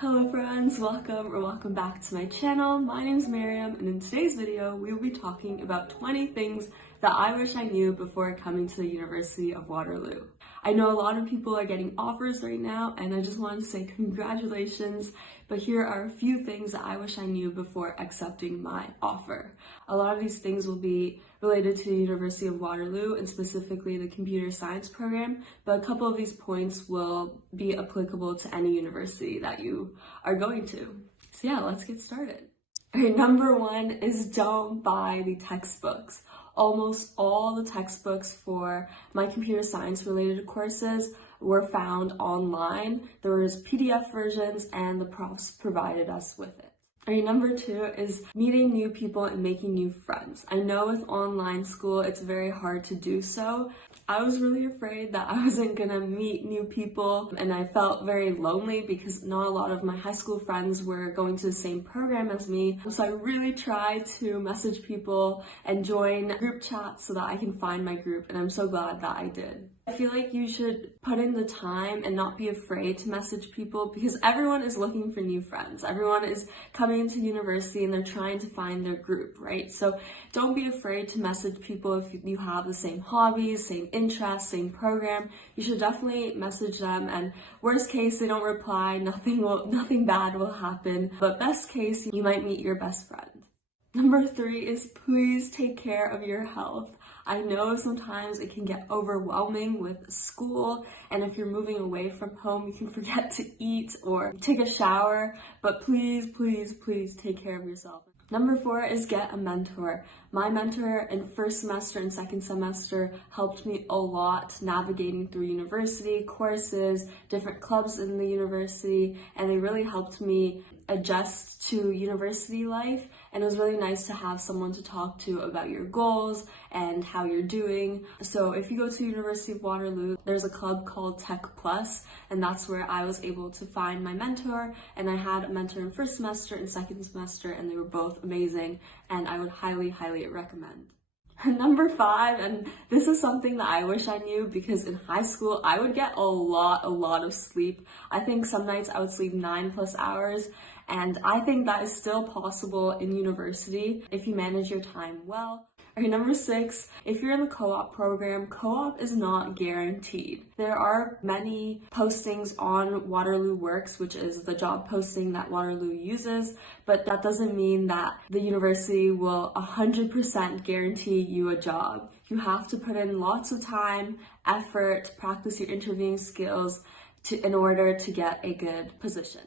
Hello friends, welcome back to my channel. My name is Maryam, and in today's video we will be talking about 20 things that I wish I knew before coming to the University of Waterloo. I know a lot of people are getting offers right now, and I just wanted to say congratulations, but here are a few things that I wish I knew before accepting my offer. A lot of these things will be related to the University of Waterloo and specifically the computer science program, but a couple of these points will be applicable to any university that you are going to. So yeah, let's get started. Okay, number one is don't buy the textbooks. Almost all the textbooks for my computer science related courses were found online. There was PDF versions and the profs provided us with it. Okay, number two is meeting new people and making new friends. I know with online school, it's very hard to do so. I was really afraid that I wasn't gonna meet new people, and I felt very lonely because not a lot of my high school friends were going to the same program as me. So I really tried to message people and join group chats so that I can find my group, and I'm so glad that I did. I feel like you should put in the time and not be afraid to message people because everyone is looking for new friends. Everyone is coming into university and they're trying to find their group, right? So don't be afraid to message people if you have the same hobbies, same interests, same program. You should definitely message them, and worst case, they don't reply, nothing bad will happen. But best case, you might meet your best friend. Number three is please take care of your health. I know sometimes it can get overwhelming with school, and if you're moving away from home, you can forget to eat or take a shower, but please take care of yourself. Number four is get a mentor. My mentor in first semester and second semester helped me a lot navigating through university courses, different clubs in the university, and they really helped me adjust to university life, and it was really nice to have someone to talk to about your goals and how you're doing. So if you go to University of Waterloo, there's a club called Tech Plus, and that's where I was able to find my mentor, and I had a mentor in first semester and second semester, and they were both amazing, and I would highly recommend. Number five, and this is something that I wish I knew because in high school I would get a lot of sleep. I think some nights I would sleep 9+ hours, and I think that is still possible in university if you manage your time well. Okay, number six, if you're in the co-op program, co-op is not guaranteed. There are many postings on Waterloo Works, which is the job posting that Waterloo uses, but that doesn't mean that the university will 100% guarantee you a job. You have to put in lots of time, effort, practice your interviewing skills in order to get a good position.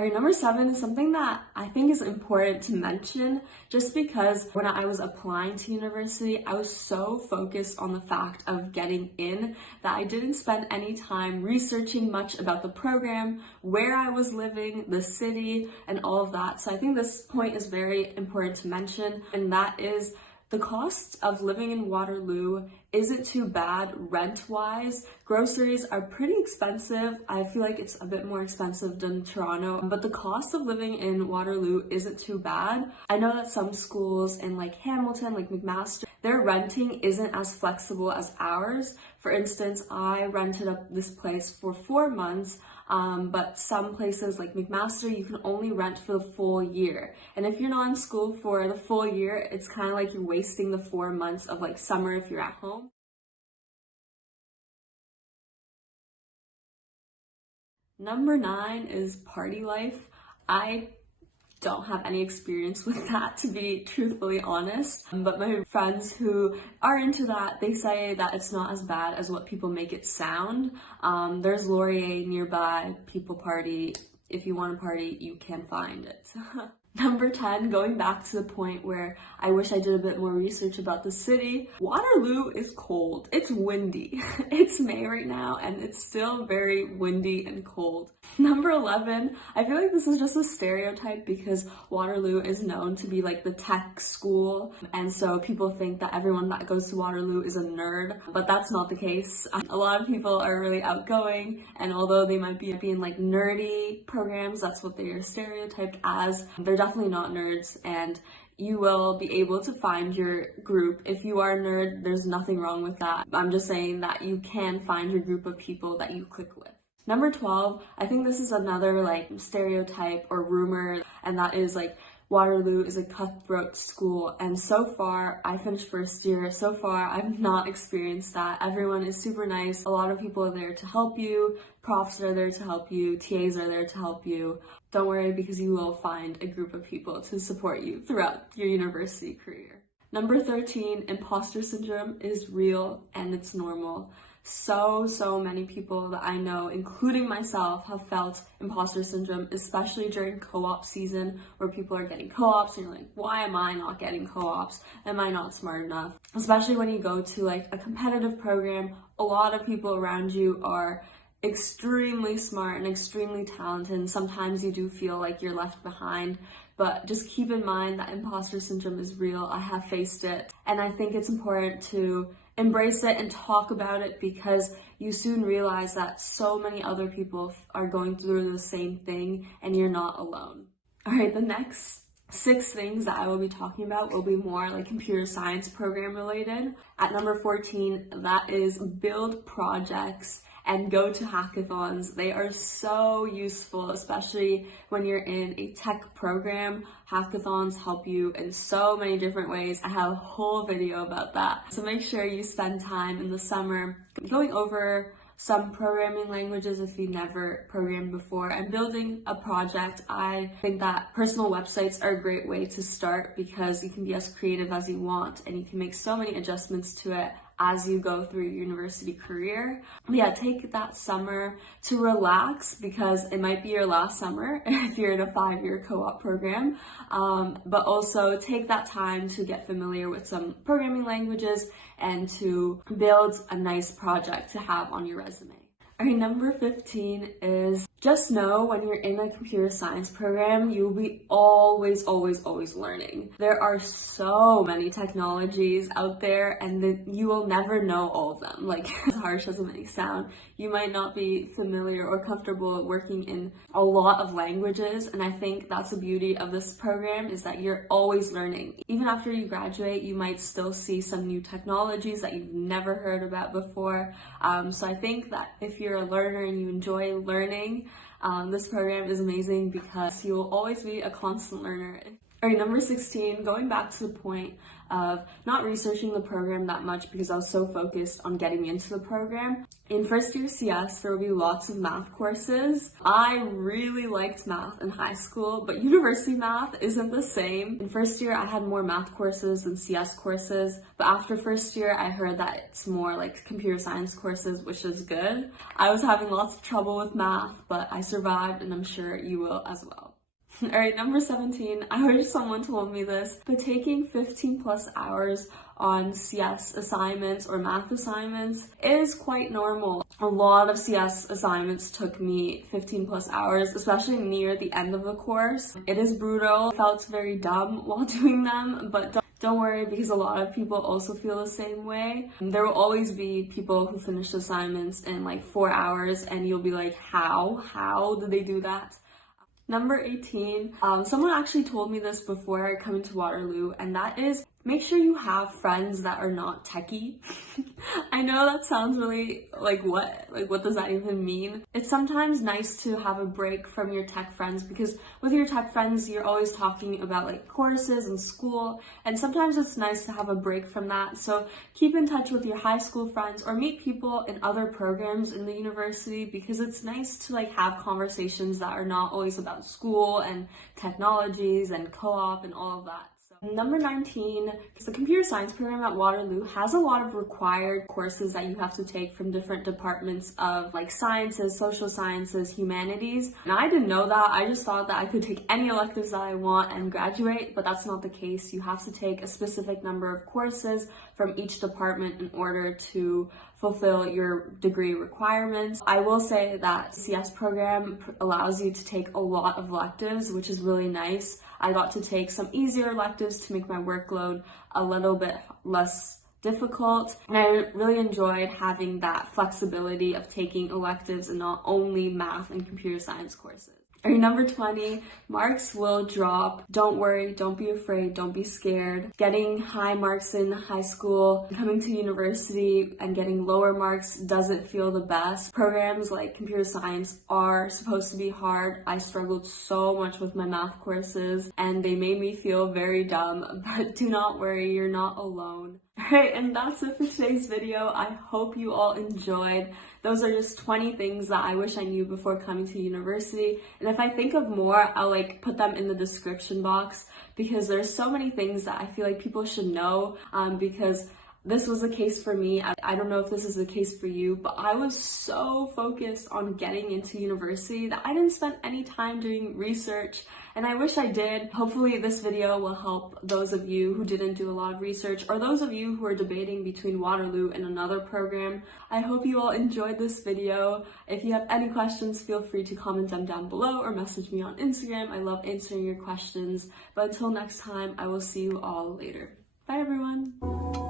Alright, number seven is something that I think is important to mention just because when I was applying to university, I was so focused on the fact of getting in that I didn't spend any time researching much about the program, where I was living, the city, and all of that. So I think this point is very important to mention, and that is the cost of living in Waterloo isn't too bad rent-wise. Groceries are pretty expensive. I feel like it's a bit more expensive than Toronto, but the cost of living in Waterloo isn't too bad. I know that some schools in like Hamilton, like McMaster, their renting isn't as flexible as ours. For instance, I rented up this place for 4 months, but some places like McMaster, you can only rent for the full year. And if you're not in school for the full year, it's kind of like you're wasting the 4 months of like summer if you're at home. Number nine is party life. I don't have any experience with that, to be truthfully honest, but my friends who are into that, they say that it's not as bad as what people make it sound. There's Laurier nearby, people party. If you want to party, you can find it. Number 10, going back to the point where I wish I did a bit more research about the city. Waterloo is cold. It's windy. It's May right now and it's still very windy and cold. Number 11, I feel like this is just a stereotype because Waterloo is known to be like the tech school, and so people think that everyone that goes to Waterloo is a nerd, but that's not the case. A lot of people are really outgoing, and although they might be in like nerdy programs, that's what they are stereotyped as, they're definitely not nerds, and you will be able to find your group. If you are a nerd, there's nothing wrong with that. I'm just saying that you can find your group of people that you click with. Number 12, I think this is another like stereotype or rumor, and that is like Waterloo is a cutthroat school, and so far, I finished first year, so far I've not experienced that. Everyone is super nice, a lot of people are there to help you, profs are there to help you, TAs are there to help you. Don't worry, because you will find a group of people to support you throughout your university career. Number 13, imposter syndrome is real and it's normal. So many people that I know, including myself, have felt imposter syndrome, especially during co-op season where people are getting co-ops and you're like, why am I not getting co-ops? Am I not smart enough? Especially when you go to like a competitive program, a lot of people around you are extremely smart and extremely talented, and sometimes you do feel like you're left behind. But just keep in mind that imposter syndrome is real. I have faced it, and I think it's important to embrace it and talk about it, because you soon realize that so many other people are going through the same thing and you're not alone. All right, the next 6 things that I will be talking about will be more like computer science program related. At number 14, that is build projects and go to hackathons. They are so useful, especially when you're in a tech program. Hackathons help you in so many different ways. I have a whole video about that. So make sure you spend time in the summer going over some programming languages if you've never programmed before, and building a project. I think that personal websites are a great way to start, because you can be as creative as you want and you can make so many adjustments to it as you go through your university career. Yeah, take that summer to relax, because it might be your last summer if you're in a 5-year co-op program, but also take that time to get familiar with some programming languages and to build a nice project to have on your resume. All right, number 15 is just know when you're in a computer science program, you'll be always learning. There are so many technologies out there, and you will never know all of them. Like, as harsh as it may sound, you might not be familiar or comfortable working in a lot of languages, and I think that's the beauty of this program, is that you're always learning. Even after you graduate, you might still see some new technologies that you've never heard about before. So I think that if you're a learner and you enjoy learning, this program is amazing, because you will always be a constant learner. All right, number 16, going back to the point of not researching the program that much because I was so focused on getting into the program. In first year CS, there will be lots of math courses. I really liked math in high school, but university math isn't the same. In first year, I had more math courses than CS courses, but after first year, I heard that it's more like computer science courses, which is good. I was having lots of trouble with math, but I survived, and I'm sure you will as well. All right, number 17, I wish someone told me this, but taking 15 plus hours on CS assignments or math assignments is quite normal. A lot of CS assignments took me 15 plus hours, especially near the end of the course. It is brutal. I felt very dumb while doing them, but don't worry, because a lot of people also feel the same way. There will always be people who finish assignments in like 4 hours, and you'll be like, how did they do that? Number 18, someone actually told me this before coming to Waterloo, and that is make sure you have friends that are not techie. I know that sounds really like what does that even mean? It's sometimes nice to have a break from your tech friends, because with your tech friends, you're always talking about like courses and school, and sometimes it's nice to have a break from that. So keep in touch with your high school friends or meet people in other programs in the university, because it's nice to like have conversations that are not always about school and technologies and co-op and all of that. Number 19, the computer science program at Waterloo has a lot of required courses that you have to take from different departments of like sciences, social sciences, humanities. And I didn't know that. I just thought that I could take any electives that I want and graduate, but that's not the case. You have to take a specific number of courses from each department in order to fulfill your degree requirements. I will say that CS program allows you to take a lot of electives, which is really nice. I got to take some easier electives to make my workload a little bit less difficult, and I really enjoyed having that flexibility of taking electives and not only math and computer science courses. Or number 20, marks will drop. Don't worry, don't be afraid, don't be scared. Getting high marks in high school, coming to university and getting lower marks doesn't feel the best. Programs like computer science are supposed to be hard. I struggled so much with my math courses and they made me feel very dumb, but do not worry, you're not alone. Alright, and that's it for today's video. I hope you all enjoyed. Those are just 20 things that I wish I knew before coming to university. And if I think of more, I'll put them in the description box because there's so many things that I feel like people should know because this was the case for me. I don't know if this is the case for you, but I was so focused on getting into university that I didn't spend any time doing research, and I wish I did. Hopefully this video will help those of you who didn't do a lot of research, or those of you who are debating between Waterloo and another program. I hope you all enjoyed this video. If you have any questions, feel free to comment them down below or message me on Instagram. I love answering your questions. But until next time, I will see you all later. Bye everyone!